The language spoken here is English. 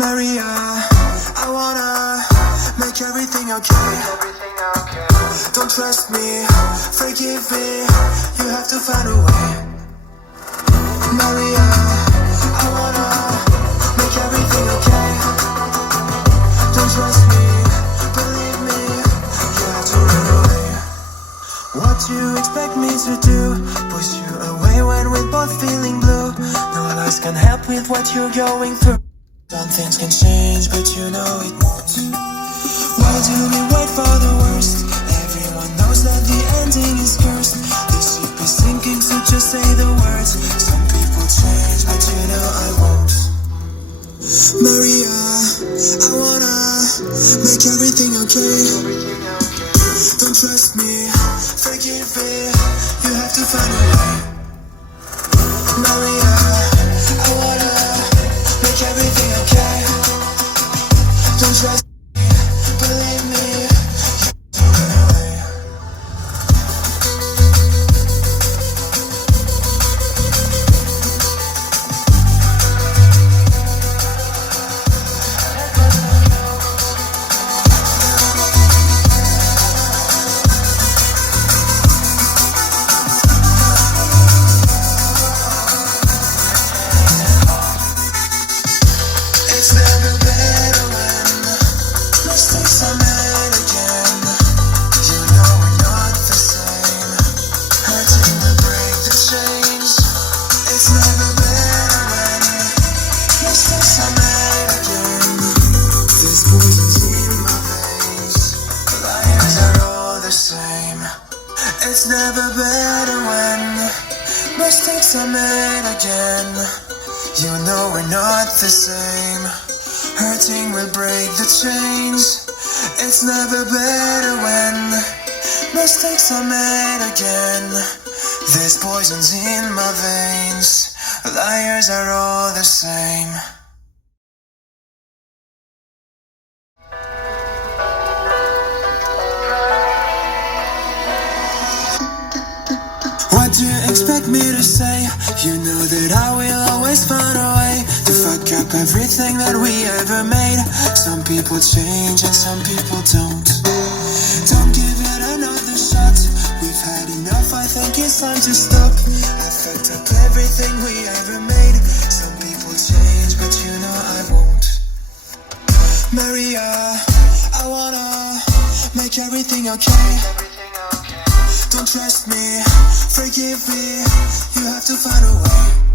Maria, I wanna make everything okay. Don't trust me, forgive me, you have to find a way. Maria, I wanna make everything okay. Don't trust me, believe me, you have to run away. What do you expect me to do? Push you away when we're both feeling blue. No lies can help with what you're going through. Some things can change, but you know it won't. Why do we wait for the worst? Everyone knows that the ending is cursed. The ship is sinking, so just say the words. Some people change, but you know I won't. Maria, I wanna make everything okay. Don't trust me, forgive me, you have to find a way. Maria, I wanna make everything okay. Don't trust me, believe me, you have to run away. It's never better when mistakes are made again. You know we're not the same. Hurting will break the chains. It's never better when mistakes are made again. There's poisons in my veins. Liars are all the same. It's never better when mistakes are made again. You know we're not the same. Hurting will break the chains. It's never better when mistakes are made again. There's poisons in my veins. Liars are all the same. What do you expect me to say? You know that I will always find a way to fuck up everything that we ever made. Some people change and some people don't. Don't give it another shot. We've had enough, I think it's time to stop. I fucked up everything we ever made. Some people change, but you know I won't. Maria, I wanna make everything okay. Don't trust me, forgive me, you have to find a way.